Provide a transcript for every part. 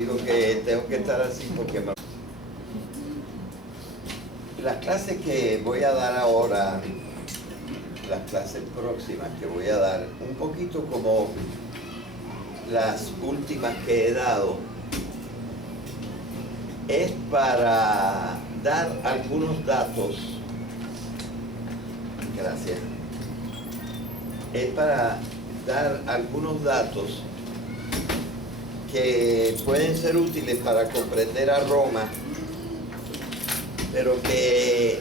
Digo que tengo que estar así porque las clases que voy a dar ahora, las clases próximas que voy a dar, un poquito como las últimas que he dado, es para dar algunos datos. Gracias. Es para dar algunos datos que pueden ser útiles para comprender a Roma, pero que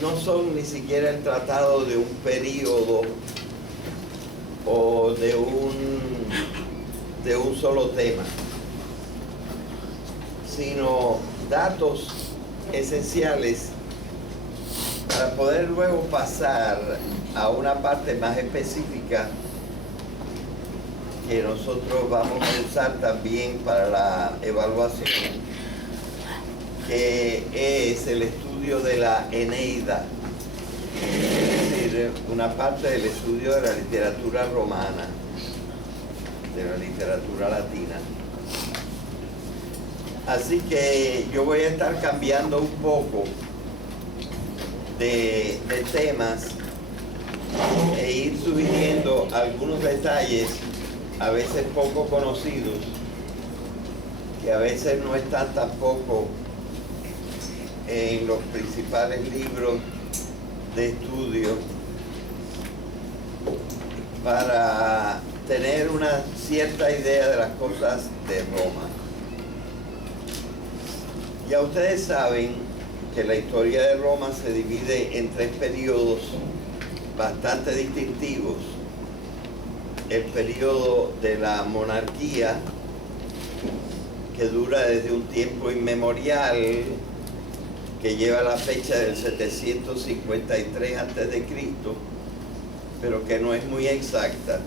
no son ni siquiera el tratado de un período o de un solo tema, sino datos esenciales para poder luego pasar a una parte más específica que nosotros vamos a usar también para la evaluación, que es el estudio de la Eneida, es decir, una parte del estudio de la literatura romana, de la literatura latina. Así que yo voy a estar cambiando un poco de temas e ir sugiriendo algunos detalles a veces poco conocidos, que a veces no están tampoco en los principales libros de estudio, para tener una cierta idea de las cosas de Roma. Ya ustedes saben que la historia de Roma se divide en tres periodos bastante distintivos. El periodo de la monarquía, que dura desde un tiempo inmemorial, que lleva la fecha del 753 a.C., pero que no es muy exacta.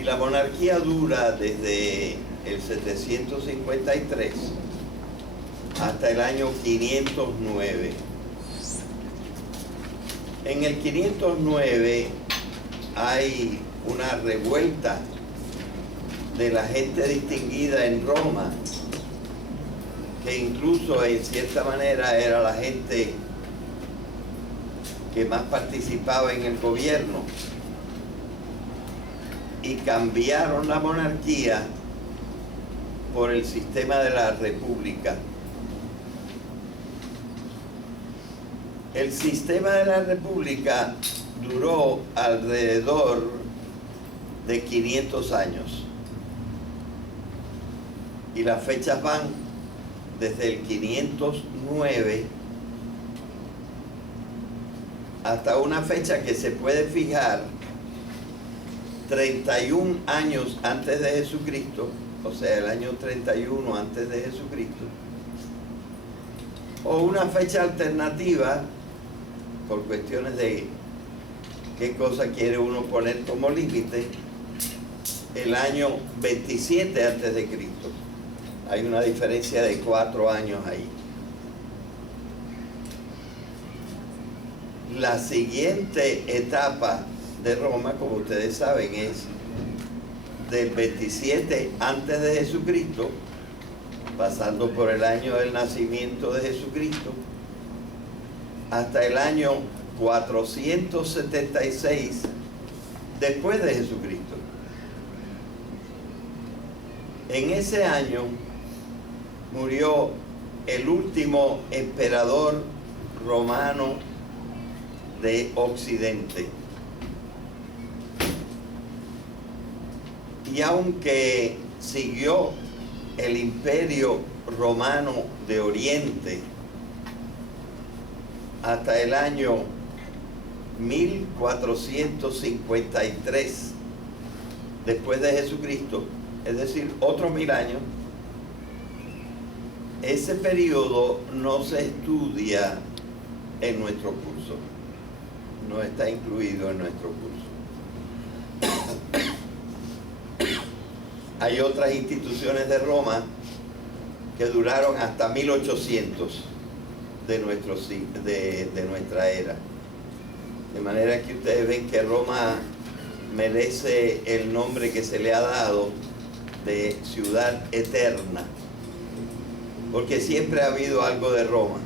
Y la monarquía dura desde el 753 hasta el año 509. En el 509 hay una revuelta de la gente distinguida en Roma, que incluso en cierta manera era la gente que más participaba en el gobierno, y cambiaron la monarquía por el sistema de la república. El sistema de la república duró alrededor de 500 años, y las fechas van desde el 509 hasta una fecha que se puede fijar 31 años antes de Jesucristo, o sea, el año 31 antes de Jesucristo, o una fecha alternativa por cuestiones de qué cosa quiere uno poner como límite, el año 27 antes de Cristo. Hay una diferencia de 4 años ahí. La siguiente etapa de Roma, como ustedes saben, es del 27 antes de Jesucristo, pasando por el año del nacimiento de Jesucristo, hasta el año 476 después de Jesucristo. En ese año murió el último emperador romano de Occidente. Y aunque siguió el imperio romano de Oriente hasta el año 1453 después de Jesucristo, es decir, otros 1000 años, ese periodo no se estudia en nuestro curso, no está incluido en nuestro curso. Hay otras instituciones de Roma que duraron hasta 1800 de nuestra era. De manera que ustedes ven que Roma merece el nombre que se le ha dado de ciudad eterna, porque siempre ha habido algo de Roma.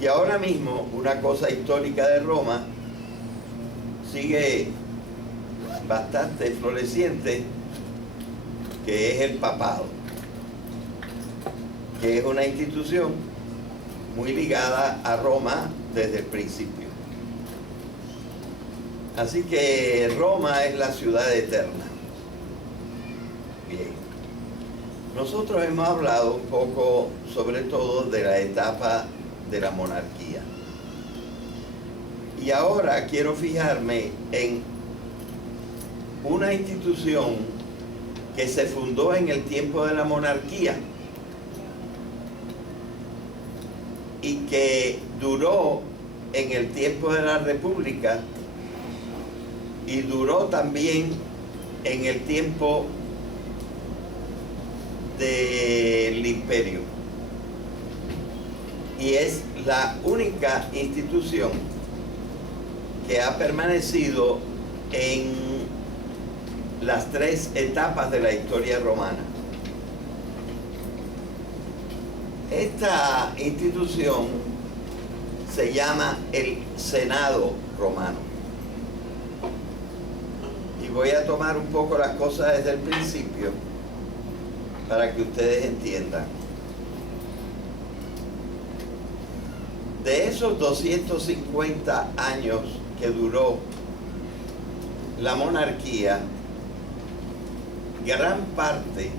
Y ahora mismo una cosa histórica de Roma sigue bastante floreciente, que es el papado, que es una institución muy ligada a Roma desde el principio. Así que Roma es la ciudad eterna. Bien. Nosotros hemos hablado un poco, sobre todo, de la etapa de la monarquía. Y ahora quiero fijarme en una institución que se fundó en el tiempo de la monarquía y que duró en el tiempo de la república y duró también en el tiempo del imperio. Y es la única institución que ha permanecido en las tres etapas de la historia romana. Esta institución se llama el Senado romano. Y voy a tomar un poco las cosas desde el principio para que ustedes entiendan. De esos 250 años que duró la monarquía, gran parte,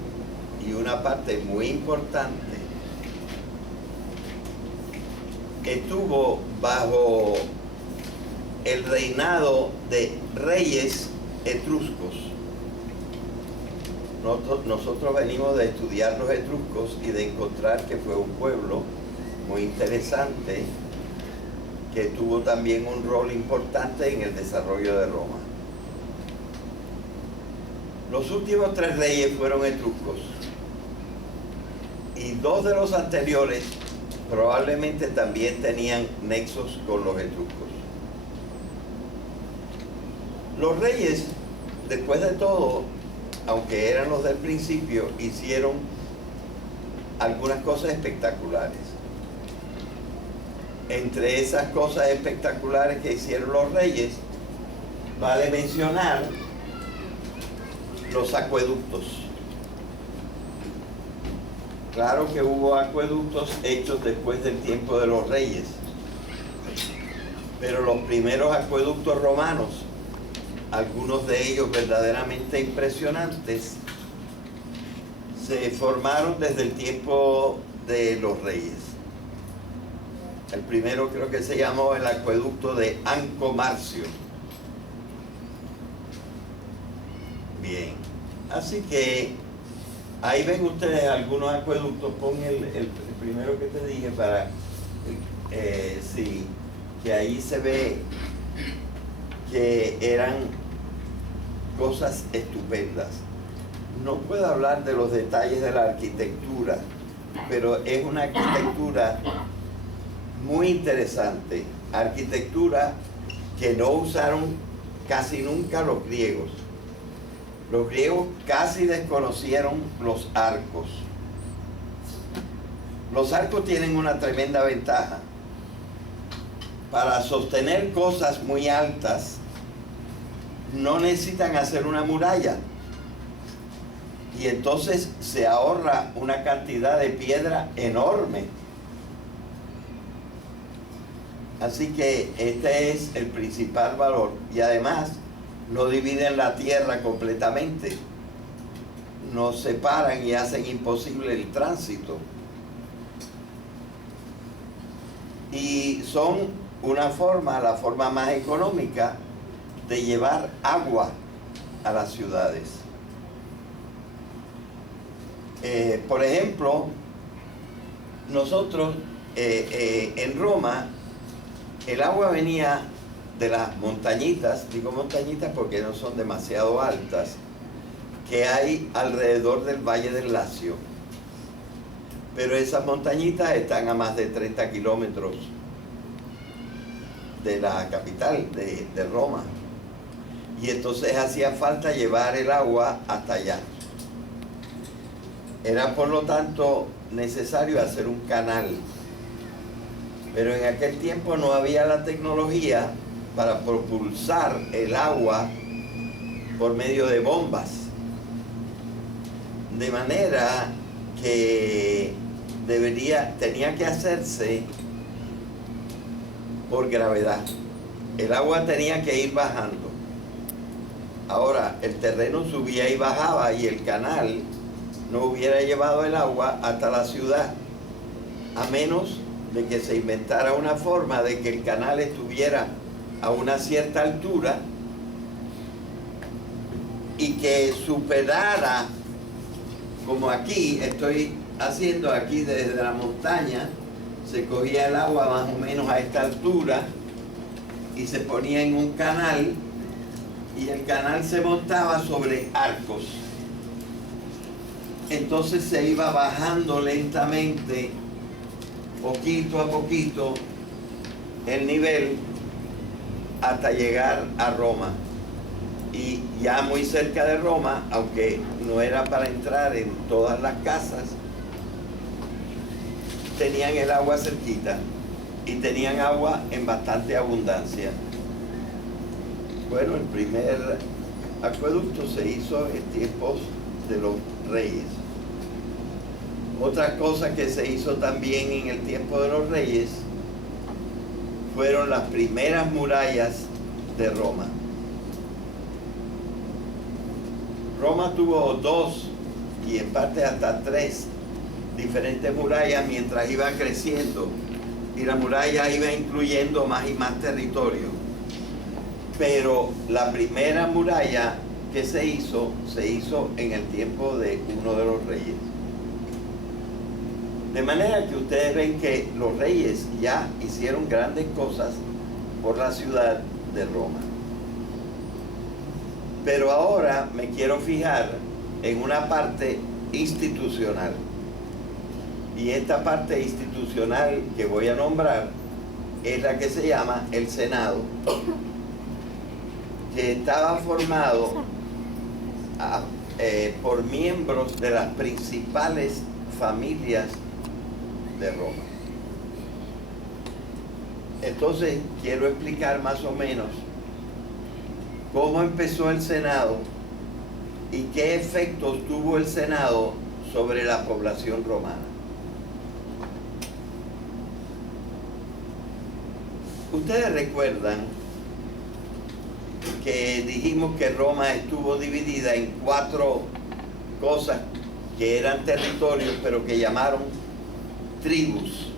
y una parte muy importante, estuvo bajo el reinado de reyes etruscos. Nosotros venimos de estudiar los etruscos y de encontrar que fue un pueblo muy interesante, que tuvo también un rol importante en el desarrollo de Roma. Los últimos tres reyes fueron etruscos y dos de los anteriores probablemente también tenían nexos con los etruscos. Los reyes, después de todo, aunque eran los del principio, hicieron algunas cosas espectaculares. Entre esas cosas espectaculares que hicieron los reyes, vale mencionar los acueductos. Claro que hubo acueductos hechos después del tiempo de los reyes, pero los primeros acueductos romanos, algunos de ellos verdaderamente impresionantes, se formaron desde el tiempo de los reyes. El primero creo que se llamó el acueducto de Ancomarcio. Bien, así que ahí ven ustedes algunos acueductos. Pon el primero que te dije para, sí, que ahí se ve que eran cosas estupendas. No puedo hablar de los detalles de la arquitectura, pero es una arquitectura muy interesante, arquitectura que no usaron casi nunca los griegos. Los griegos casi desconocieron los arcos. Los arcos tienen una tremenda ventaja. Para sostener cosas muy altas, no necesitan hacer una muralla. Y entonces se ahorra una cantidad de piedra enorme. Así que este es el principal valor. Y además, no dividen la tierra completamente. Nos separan y hacen imposible el tránsito. Y son una forma, la forma más económica de llevar agua a las ciudades. Por ejemplo, nosotros en Roma, el agua venía de las montañitas, digo montañitas porque no son demasiado altas, que hay alrededor del Valle del Lacio. Pero esas montañitas están a más de 30 kilómetros de la capital, de Roma. Y entonces hacía falta llevar el agua hasta allá. Era por lo tanto necesario hacer un canal. Pero en aquel tiempo no había la tecnología para propulsar el agua por medio de bombas. De manera que tenía que hacerse por gravedad. El agua tenía que ir bajando. Ahora, el terreno subía y bajaba y el canal no hubiera llevado el agua hasta la ciudad, a menos de que se inventara una forma de que el canal estuviera a una cierta altura y que superara, como aquí estoy haciendo aquí desde la montaña, se cogía el agua más o menos a esta altura y se ponía en un canal y el canal se montaba sobre arcos. Entonces se iba bajando lentamente, poquito a poquito, el nivel hasta llegar a Roma. Y ya muy cerca de Roma, aunque no era para entrar en todas las casas, tenían el agua cerquita y tenían agua en bastante abundancia. Bueno, el primer acueducto se hizo en tiempos de los reyes. Otra cosa que se hizo también en el tiempo de los reyes fueron las primeras murallas de Roma. Roma tuvo 2 y en parte hasta 3 diferentes murallas mientras iba creciendo, y la muralla iba incluyendo más y más territorio. Pero la primera muralla que se hizo en el tiempo de uno de los reyes. De manera que ustedes ven que los reyes ya hicieron grandes cosas por la ciudad de Roma. Pero ahora me quiero fijar en una parte institucional. Y esta parte institucional que voy a nombrar es la que se llama el Senado, que estaba formado por miembros de las principales familias de Roma. Entonces quiero explicar más o menos cómo empezó el Senado y qué efectos tuvo el Senado sobre la población romana. Ustedes recuerdan que dijimos que Roma estuvo dividida en 4 cosas que eran territorios, pero que llamaron tribus.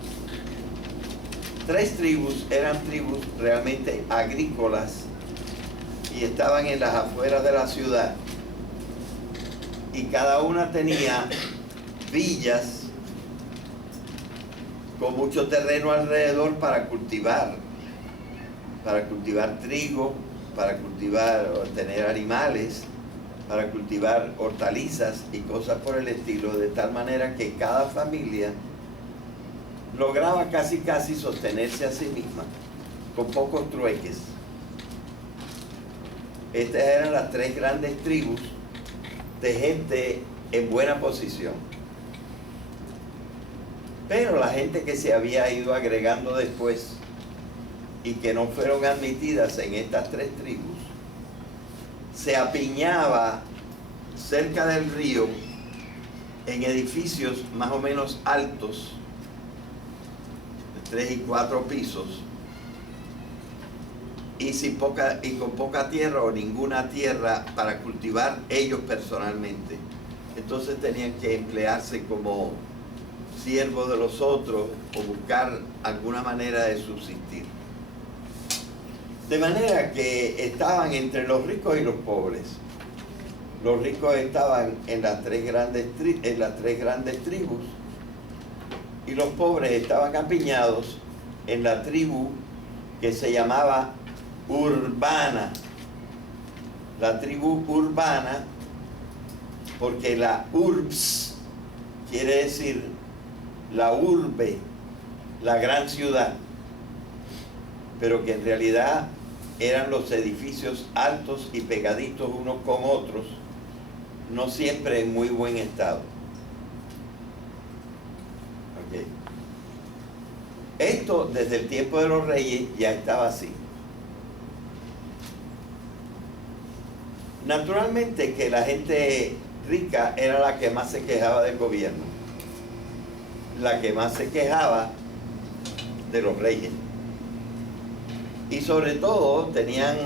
3 tribus eran tribus realmente agrícolas y estaban en las afueras de la ciudad, y cada una tenía villas con mucho terreno alrededor para cultivar trigo, para tener animales, para cultivar hortalizas y cosas por el estilo, de tal manera que cada familia lograba casi sostenerse a sí misma con pocos trueques. Estas eran las 3 grandes tribus de gente en buena posición. Pero la gente que se había ido agregando después y que no fueron admitidas en estas 3 tribus, se apiñaba cerca del río en edificios más o menos altos, de 3 y 4 pisos, y con poca tierra o ninguna tierra para cultivar ellos personalmente. Entonces tenían que emplearse como siervos de los otros o buscar alguna manera de subsistir. De manera que estaban entre los ricos y los pobres. Los ricos estaban en las 3 grandes tribus, y los pobres estaban apiñados en la tribu que se llamaba urbana. La tribu urbana, porque la urbs quiere decir la urbe, la gran ciudad, pero que en realidad eran los edificios altos y pegaditos unos con otros, no siempre en muy buen estado. Esto desde el tiempo de los reyes ya estaba así. Naturalmente que la gente rica era la que más se quejaba del gobierno, la que más se quejaba de los reyes. Y sobre todo tenían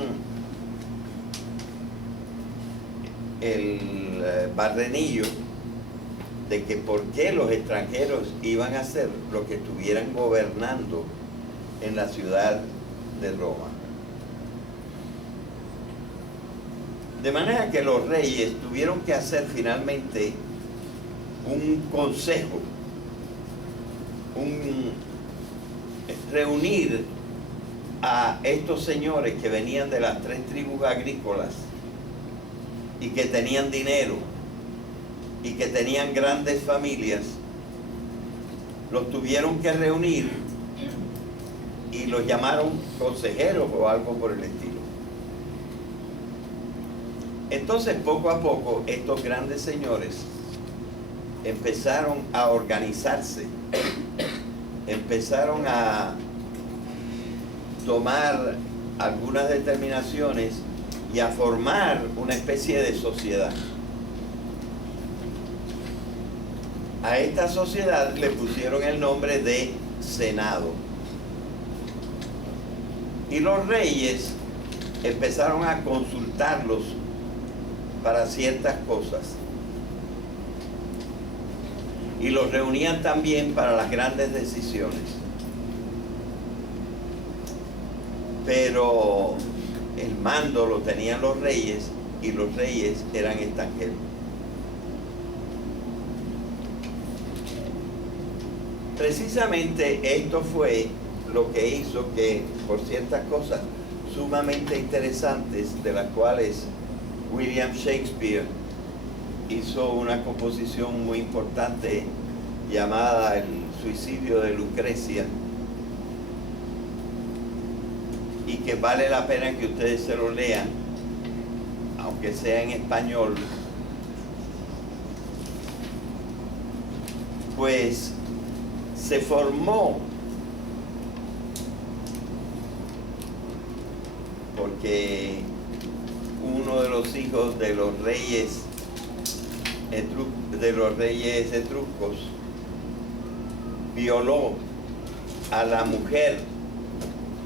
el barrenillo de que por qué los extranjeros iban a hacer lo que estuvieran gobernando en la ciudad de Roma. De manera que los reyes tuvieron que hacer finalmente un consejo, reunir a estos señores que venían de las 3 tribus agrícolas y que tenían dinero y que tenían grandes familias. Los tuvieron que reunir y los llamaron consejeros o algo por el estilo. Entonces, poco a poco, estos grandes señores empezaron a organizarse, empezaron a tomar algunas determinaciones y a formar una especie de sociedad. A esta sociedad le pusieron el nombre de Senado. Y los reyes empezaron a consultarlos para ciertas cosas. Y los reunían también para las grandes decisiones. Pero el mando lo tenían los reyes y los reyes eran extranjeros. Precisamente esto fue lo que hizo que, por ciertas cosas sumamente interesantes, de las cuales William Shakespeare hizo una composición muy importante llamada El suicidio de Lucrecia, y que vale la pena que ustedes se lo lean, aunque sea en español. Pues se formó porque uno de los hijos de los reyes etruscos violó a la mujer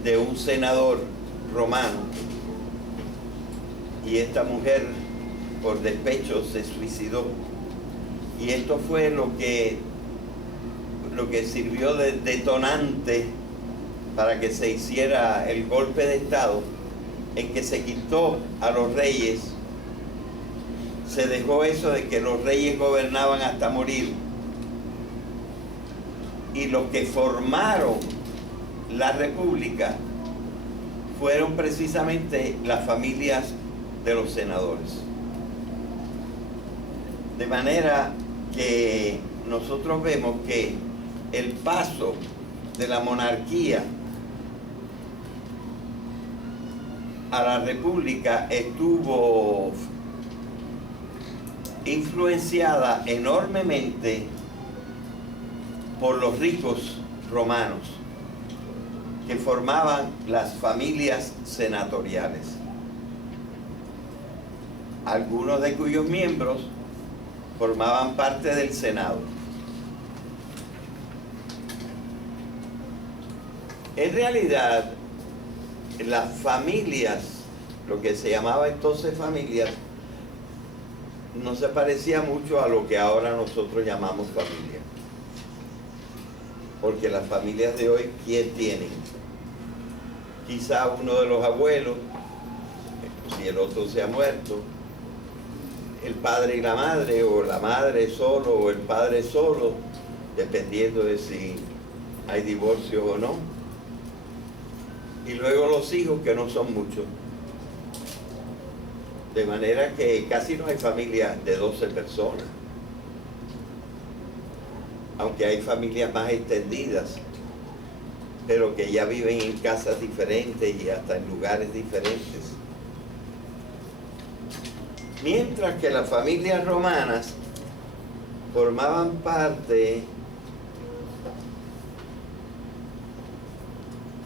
de un senador romano, y esta mujer por despecho se suicidó, y esto fue lo que sirvió de detonante para que se hiciera el golpe de estado, en que se quitó a los reyes, se dejó eso de que los reyes gobernaban hasta morir, y los que formaron la república fueron precisamente las familias de los senadores. De manera que nosotros vemos que el paso de la monarquía a la república estuvo influenciada enormemente por los ricos romanos, que formaban las familias senatoriales, algunos de cuyos miembros formaban parte del Senado. En realidad, las familias, lo que se llamaba entonces familias, no se parecía mucho a lo que ahora nosotros llamamos familia. Porque las familias de hoy, ¿quién tienen? Quizá uno de los abuelos, si el otro se ha muerto, el padre y la madre, o la madre solo, o el padre solo, dependiendo de si hay divorcio o no. Y luego los hijos, que no son muchos. De manera que casi no hay familias de 12 personas. Aunque hay familias más extendidas, pero que ya viven en casas diferentes y hasta en lugares diferentes. Mientras que las familias romanas formaban parte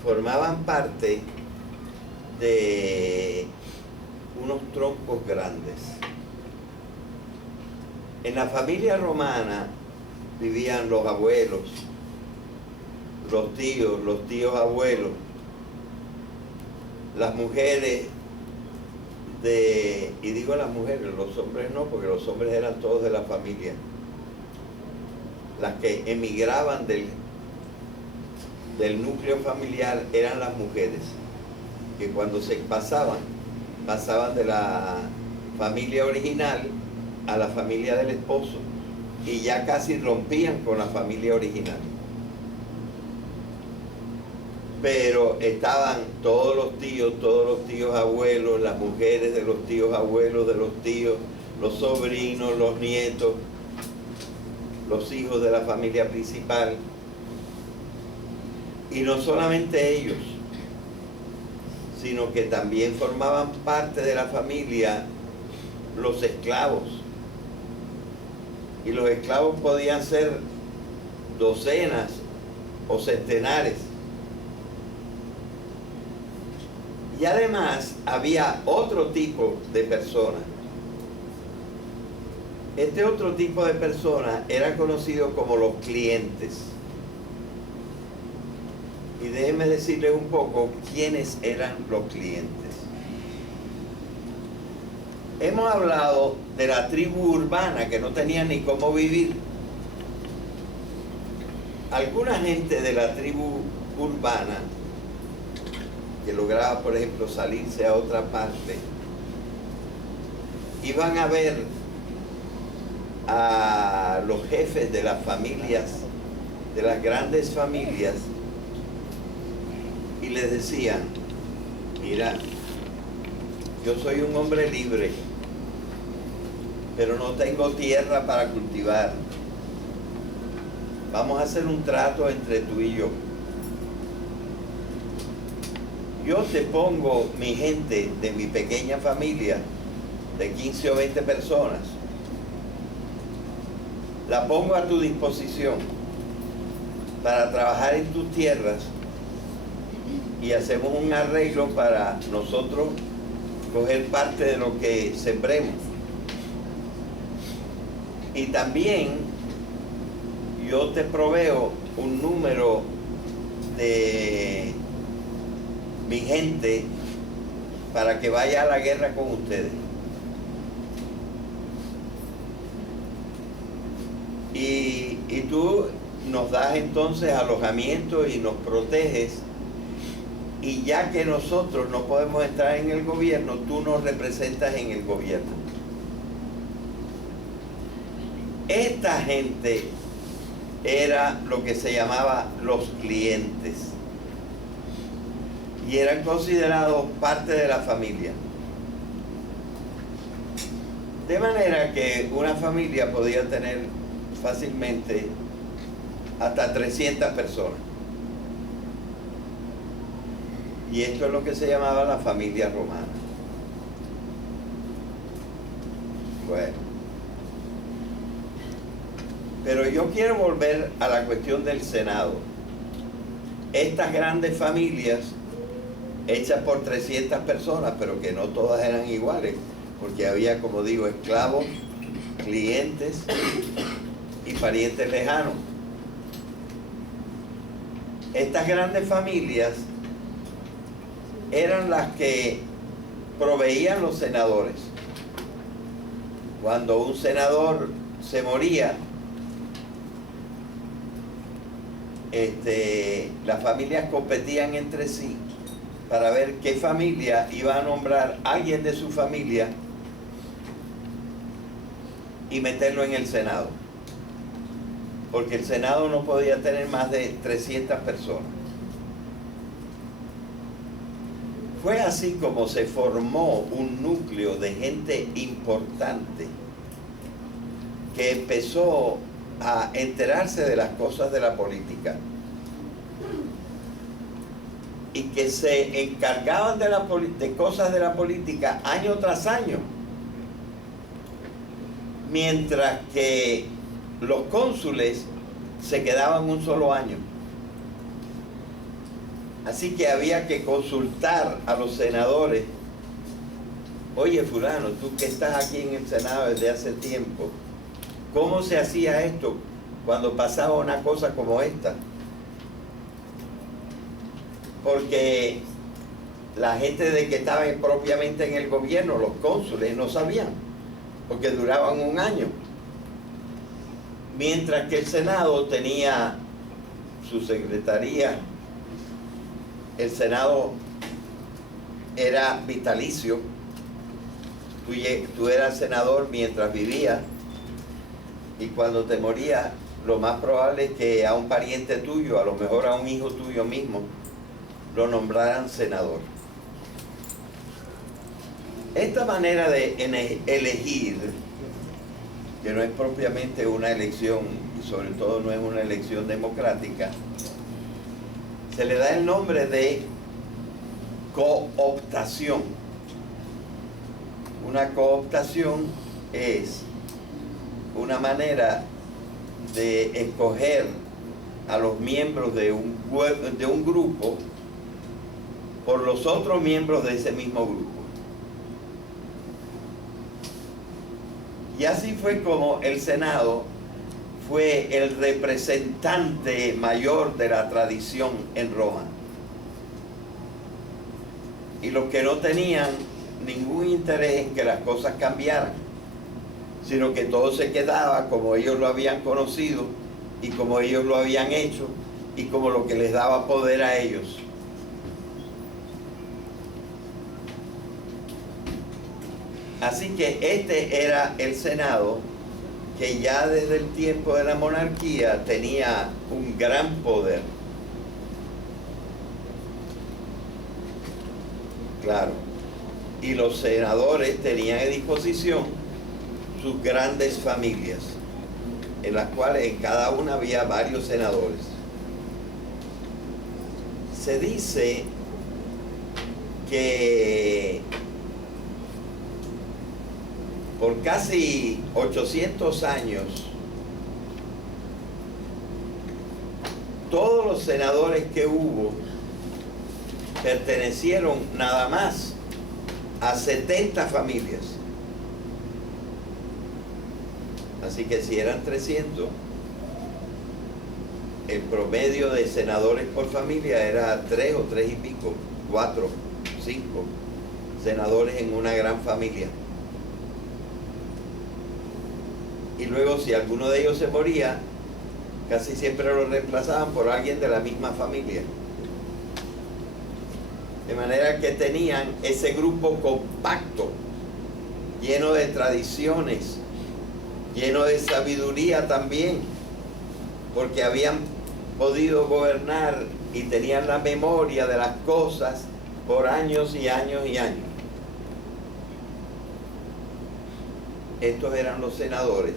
formaban parte de unos troncos grandes. En la familia romana vivían los abuelos, los tíos abuelos, las mujeres y digo las mujeres, los hombres no, porque los hombres eran todos de la familia. Las que emigraban del núcleo familiar eran las mujeres, que cuando se pasaban de la familia original a la familia del esposo, y ya casi rompían con la familia original. Pero estaban todos los tíos abuelos, las mujeres de los tíos abuelos, de los tíos, los sobrinos, los nietos, los hijos de la familia principal. Y no solamente ellos, sino que también formaban parte de la familia los esclavos. Y los esclavos podían ser docenas o centenares. Y además había otro tipo de personas. Este otro tipo de personas era conocido como los clientes. Y déjenme decirles un poco quiénes eran los clientes. Hemos hablado de la tribu urbana que no tenía ni cómo vivir. Alguna gente de la tribu urbana que lograba, por ejemplo, salirse a otra parte, iban a ver a los jefes de las familias, de las grandes familias, y les decían: mira, yo soy un hombre libre, pero no tengo tierra para cultivar. Vamos a hacer un trato entre tú y yo. Yo te pongo mi gente de mi pequeña familia de 15 o 20 personas, la pongo a tu disposición para trabajar en tus tierras, y hacemos un arreglo para nosotros coger parte de lo que sembremos. Y también yo te proveo un número de mi gente para que vaya a la guerra con ustedes. Y tú nos das entonces alojamiento y nos proteges, y ya que nosotros no podemos entrar en el gobierno, tú nos representas en el gobierno. Esta gente era lo que se llamaba los clientes, y eran considerados parte de la familia. De manera que una familia podía tener fácilmente hasta 300 personas. Y esto es lo que se llamaba la familia romana. Bueno. Pero yo quiero volver a la cuestión del Senado. Estas grandes familias, hechas por 300 personas, pero que no todas eran iguales, porque había, como digo, esclavos, clientes y parientes lejanos. Estas grandes familias eran las que proveían los senadores. Cuando un senador se moría, las familias competían entre sí para ver qué familia iba a nombrar a alguien de su familia y meterlo en el Senado, porque el Senado no podía tener más de 300 personas. Fue así como se formó un núcleo de gente importante que empezó a enterarse de las cosas de la política y que se encargaban de cosas de la política año tras año, mientras que los cónsules se quedaban un solo año. Así que había que consultar a los senadores. Oye, fulano, tú que estás aquí en el Senado desde hace tiempo, ¿cómo se hacía esto cuando pasaba una cosa como esta? Porque la gente de que estaba propiamente en el gobierno, los cónsules, no sabían, porque duraban un año. Mientras que el Senado tenía su secretaría, el Senado era vitalicio, tú eras senador mientras vivías, y cuando te morías, lo más probable es que a un pariente tuyo, a lo mejor a un hijo tuyo mismo, lo nombraran senador. Esta manera de elegir, que no es propiamente una elección, y sobre todo no es una elección democrática, se le da el nombre de cooptación. Una cooptación es una manera de escoger a los miembros de un grupo por los otros miembros de ese mismo grupo. Y así fue como el Senado fue el representante mayor de la tradición en Roma. Y los que no tenían ningún interés en que las cosas cambiaran, sino que todo se quedaba como ellos lo habían conocido y como ellos lo habían hecho y como lo que les daba poder a ellos. Así que este era el Senado, que ya desde el tiempo de la monarquía tenía un gran poder. Claro. Y los senadores tenían a disposición sus grandes familias, en las cuales en cada una había varios senadores. Se dice que por casi 800 años, todos los senadores que hubo pertenecieron nada más a 70 familias. Así que si eran 300, el promedio de senadores por familia era 3 o 3 y pico, 4, 5 senadores en una gran familia. Y luego si alguno de ellos se moría, casi siempre lo reemplazaban por alguien de la misma familia. De manera que tenían ese grupo compacto, lleno de tradiciones, lleno de sabiduría también, porque habían podido gobernar y tenían la memoria de las cosas por años y años y años. Estos eran los senadores,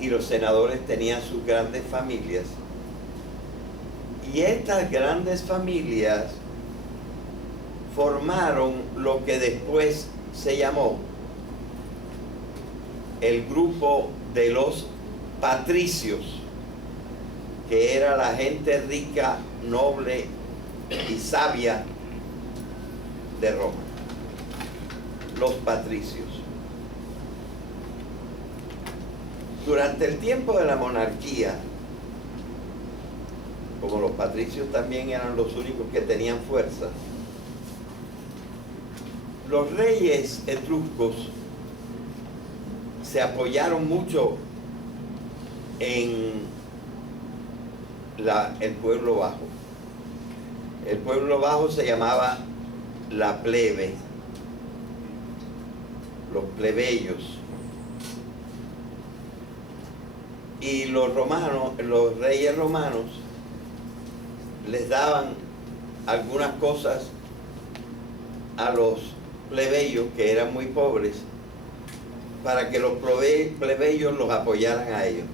y los senadores tenían sus grandes familias, y estas grandes familias formaron lo que después se llamó el grupo de los patricios, que era la gente rica, noble y sabia de Roma. Los patricios. Durante el tiempo de la monarquía, como los patricios también eran los únicos que tenían fuerza, los reyes etruscos se apoyaron mucho en el pueblo bajo. El pueblo bajo se llamaba la plebe, los plebeyos. Y los romanos, los reyes romanos, les daban algunas cosas a los plebeyos que eran muy pobres, para que los plebeyos los apoyaran a ellos.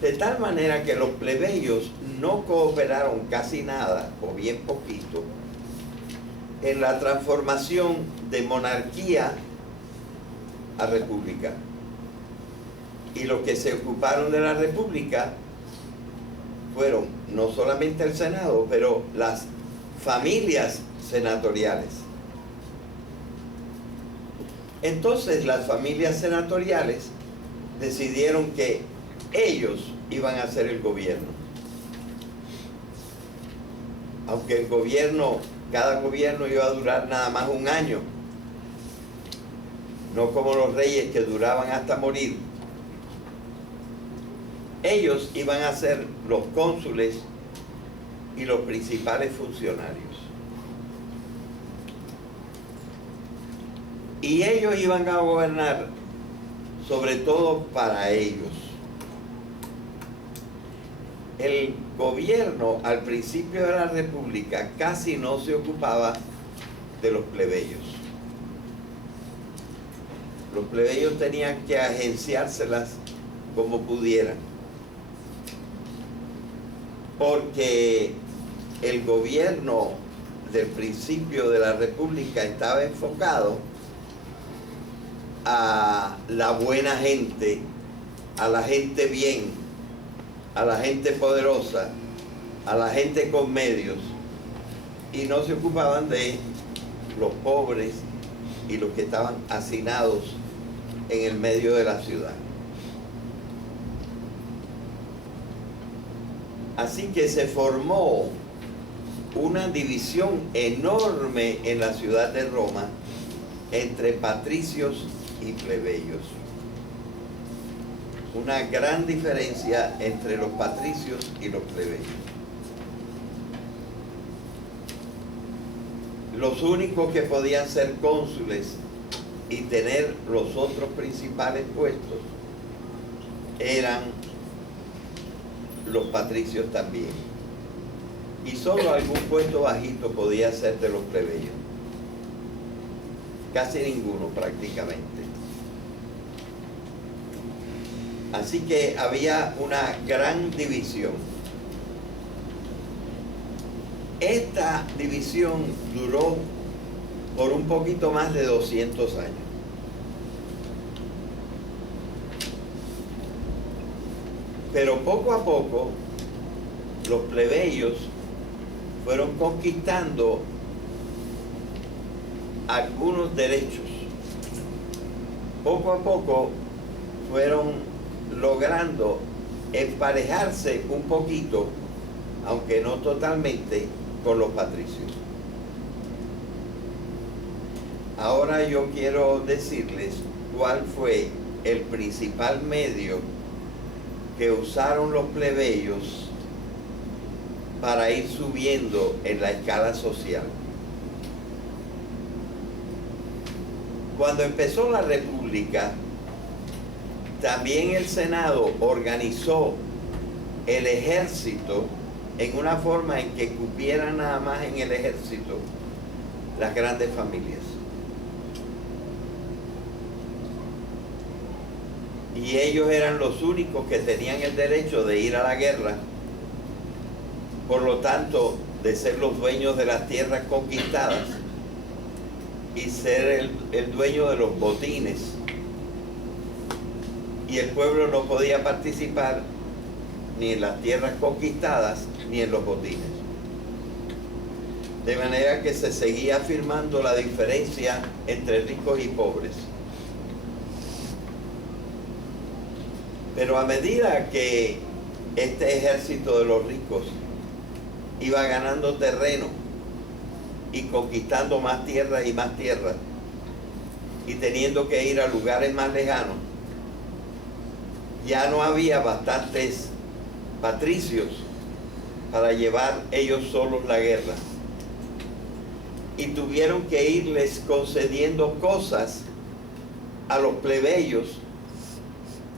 De tal manera que los plebeyos no cooperaron casi nada, o bien poquito, en la transformación de monarquía a república. Y los que se ocuparon de la república fueron no solamente el Senado, pero las familias senatoriales. Entonces las familias senatoriales decidieron que ellos iban a ser el gobierno. Aunque el gobierno, cada gobierno iba a durar nada más un año, no como los reyes que duraban hasta morir. Ellos iban a ser los cónsules y los principales funcionarios. Y ellos iban a gobernar sobre todo para ellos. El gobierno al principio de la República casi no se ocupaba de los plebeyos. Los plebeyos tenían que agenciárselas como pudieran, porque el gobierno del principio de la República estaba enfocado a la buena gente, a la gente bien, a la gente poderosa, a la gente con medios, y no se ocupaban de los pobres y los que estaban hacinados en el medio de la ciudad. Así que se formó una división enorme en la ciudad de Roma entre patricios y plebeyos. Una gran diferencia entre los patricios y los plebeyos. Los únicos que podían ser cónsules y tener los otros principales puestos eran los patricios también. Y solo algún puesto bajito podía ser de los plebeyos. Casi ninguno prácticamente. Así que había una gran división. Esta división duró por un poquito más de 200 años. Pero poco a poco los plebeyos fueron conquistando algunos derechos. Poco a poco fueron logrando emparejarse un poquito, aunque no totalmente, con los patricios. Ahora yo quiero decirles cuál fue el principal medio que usaron los plebeyos para ir subiendo en la escala social. Cuando empezó la República, también el Senado organizó el ejército en una forma en que cupieran nada más en el ejército las grandes familias. Y ellos eran los únicos que tenían el derecho de ir a la guerra, por lo tanto, de ser los dueños de las tierras conquistadas y ser el dueño de los botines. Y el pueblo no podía participar ni en las tierras conquistadas ni en los botines. De manera que se seguía afirmando la diferencia entre ricos y pobres. Pero a medida que este ejército de los ricos iba ganando terreno y conquistando más tierras y más tierras y teniendo que ir a lugares más lejanos, ya no había bastantes patricios para llevar ellos solos la guerra. Y tuvieron que irles concediendo cosas a los plebeyos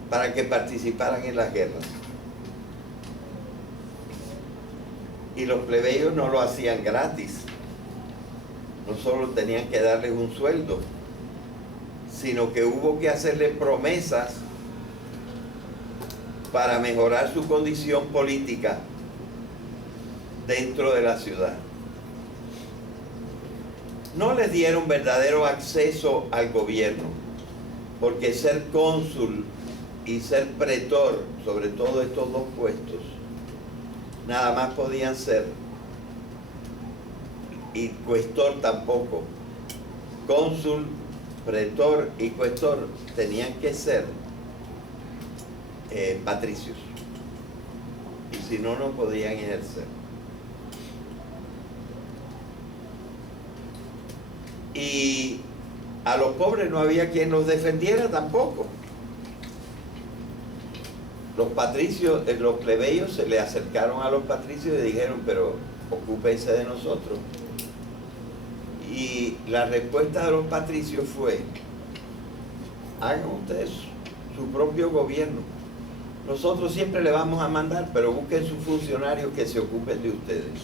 para que participaran en las guerras. Y los plebeyos no lo hacían gratis. No solo tenían que darles un sueldo, sino que hubo que hacerles promesas para mejorar su condición política dentro de la ciudad. No les dieron verdadero acceso al gobierno, porque ser cónsul y ser pretor, sobre todo estos dos puestos, nada más podían ser, y cuestor tampoco. Cónsul, pretor y cuestor tenían que ser patricios, y si no, no podían ejercer. Y a los pobres no había quien los defendiera tampoco. Los patricios, los plebeyos se le acercaron a los patricios y dijeron, pero ocúpense de nosotros. Y la respuesta de los patricios fue, hagan ustedes su propio gobierno. Nosotros siempre le vamos a mandar, pero busquen sus funcionarios que se ocupen de ustedes.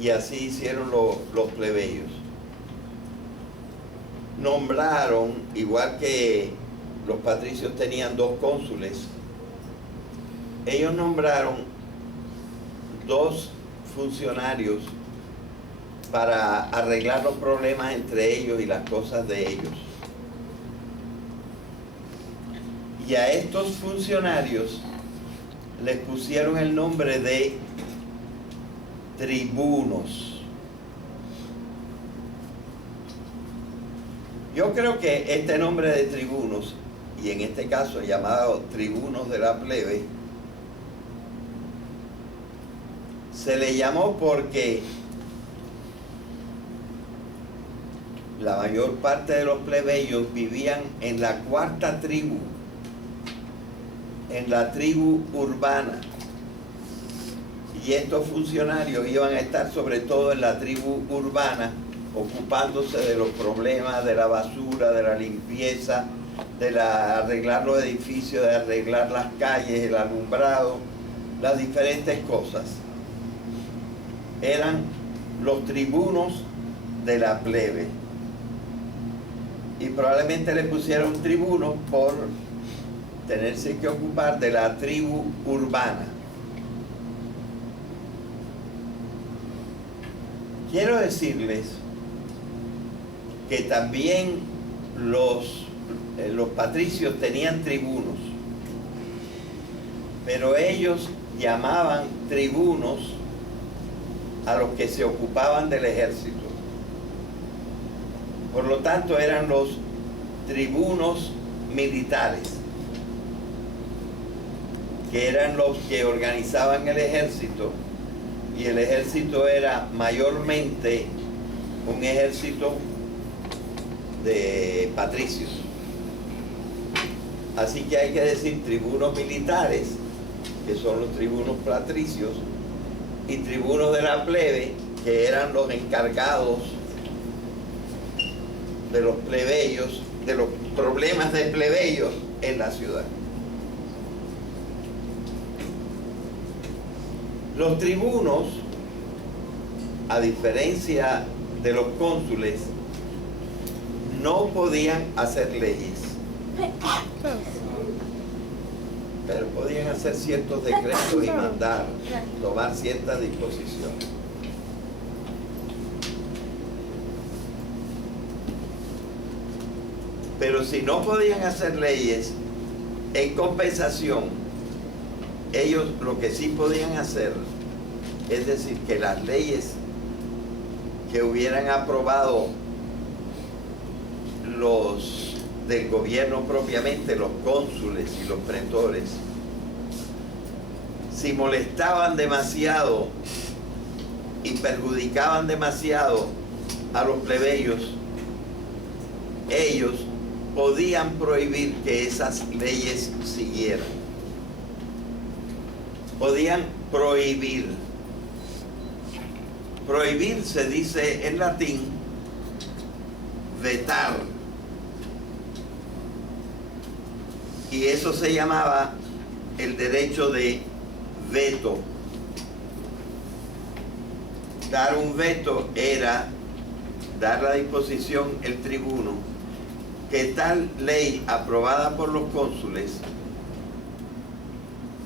Y así hicieron los plebeyos. Nombraron, igual que los patricios tenían 2 cónsules, ellos nombraron 2 funcionarios para arreglar los problemas entre ellos y las cosas de ellos. Y a estos funcionarios les pusieron el nombre de tribunos. Yo creo que este nombre de tribunos, y en este caso llamado tribunos de la plebe, se le llamó porque la mayor parte de los plebeyos vivían en la 4ª tribu, en la tribu urbana. Y estos funcionarios iban a estar sobre todo en la tribu urbana, ocupándose de los problemas de la basura, de la limpieza, de arreglar los edificios, de arreglar las calles, el alumbrado, las diferentes cosas. Eran los tribunos de la plebe. Y probablemente le pusieron tribunos por tenerse que ocupar de la tribu urbana. Quiero decirles que también los patricios tenían tribunos, pero ellos llamaban tribunos a los que se ocupaban del ejército. Por lo tanto, eran los tribunos militares, que eran los que organizaban el ejército, y el ejército era mayormente un ejército de patricios. Así que hay que decir tribunos militares, que son los tribunos patricios, y tribunos de la plebe, que eran los encargados de los plebeyos, de los problemas de plebeyos en la ciudad. Los tribunos, a diferencia de los cónsules, no podían hacer leyes, pero podían hacer ciertos decretos y mandar, tomar ciertas disposiciones. Pero si no podían hacer leyes, en compensación, ellos lo que sí podían hacer, es decir, que las leyes que hubieran aprobado los del gobierno propiamente, los cónsules y los pretores, si molestaban demasiado y perjudicaban demasiado a los plebeyos, ellos podían prohibir que esas leyes siguieran. Podían prohibir. Prohibir se dice en latín vetar. Y eso se llamaba el derecho de veto. Dar un veto era dar la disposición el tribuno que tal ley aprobada por los cónsules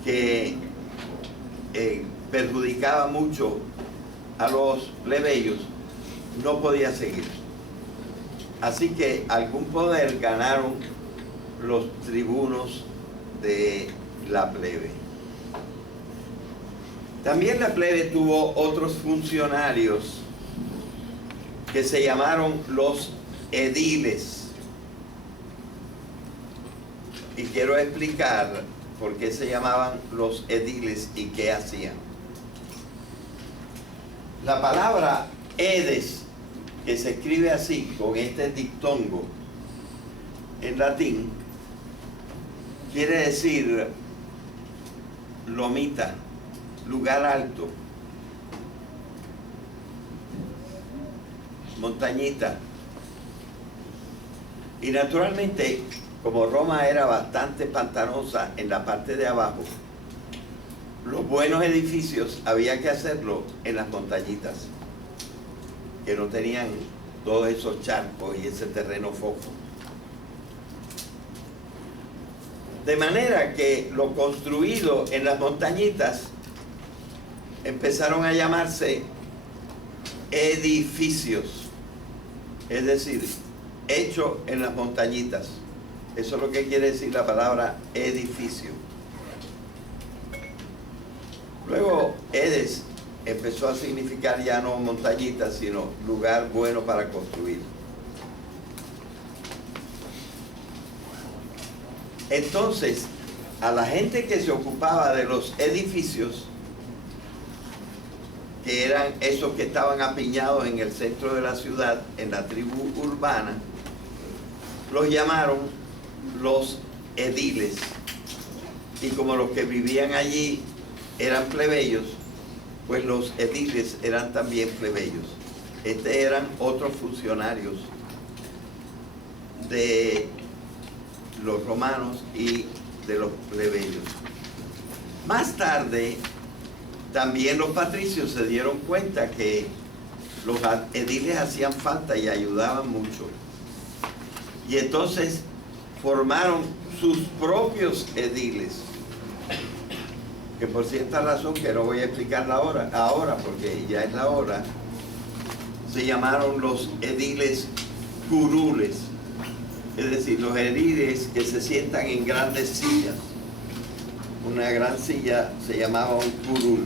que perjudicaba mucho a los plebeyos no podía seguir. Así que algún poder ganaron los tribunos de la plebe. También la plebe tuvo otros funcionarios que se llamaron los ediles. Y quiero explicar por qué se llamaban los ediles y qué hacían. La palabra edes, que se escribe así, con este diptongo en latín, quiere decir lomita, lugar alto, montañita. Y naturalmente, como Roma era bastante pantanosa en la parte de abajo, los buenos edificios había que hacerlo en las montañitas, que no tenían todos esos charcos y ese terreno fofo. De manera que lo construido en las montañitas empezaron a llamarse edificios, es decir, hecho en las montañitas. Eso es lo que quiere decir la palabra edificio. Luego, Edes empezó a significar ya no montañitas, sino lugar bueno para construir. Entonces, a la gente que se ocupaba de los edificios, que eran esos que estaban apiñados en el centro de la ciudad, en la tribu urbana, los llamaron los ediles. Y como los que vivían allí eran plebeyos, pues los ediles eran también plebeyos. Eran otros funcionarios de los romanos y de los plebeyos. Más tarde, también los patricios se dieron cuenta que los ediles hacían falta y ayudaban mucho. Y entonces formaron sus propios ediles, que por cierta razón, que no voy a explicarla ahora porque ya es la hora, se llamaron los ediles curules, es decir, los ediles que se sientan en grandes sillas. Una gran silla se llamaba un curul.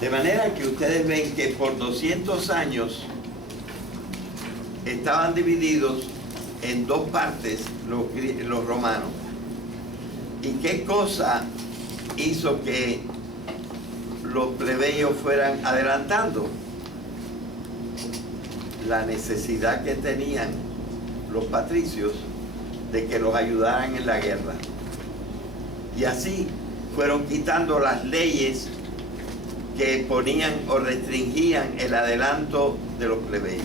De manera que ustedes ven que por 200 años estaban divididos en dos partes los romanos. ¿Y qué cosa hizo que los plebeyos fueran adelantando? La necesidad que tenían los patricios de que los ayudaran en la guerra. Y así fueron quitando las leyes que ponían o restringían el adelanto de los plebeyos.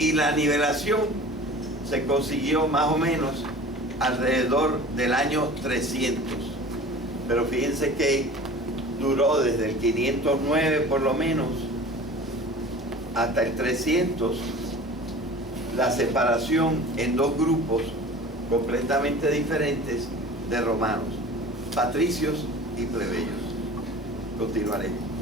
Y la nivelación se consiguió más o menos alrededor del año 300. Pero fíjense que duró desde el 509 por lo menos hasta el 300 la separación en dos grupos completamente diferentes de romanos, patricios y plebeyos. Continuaremos.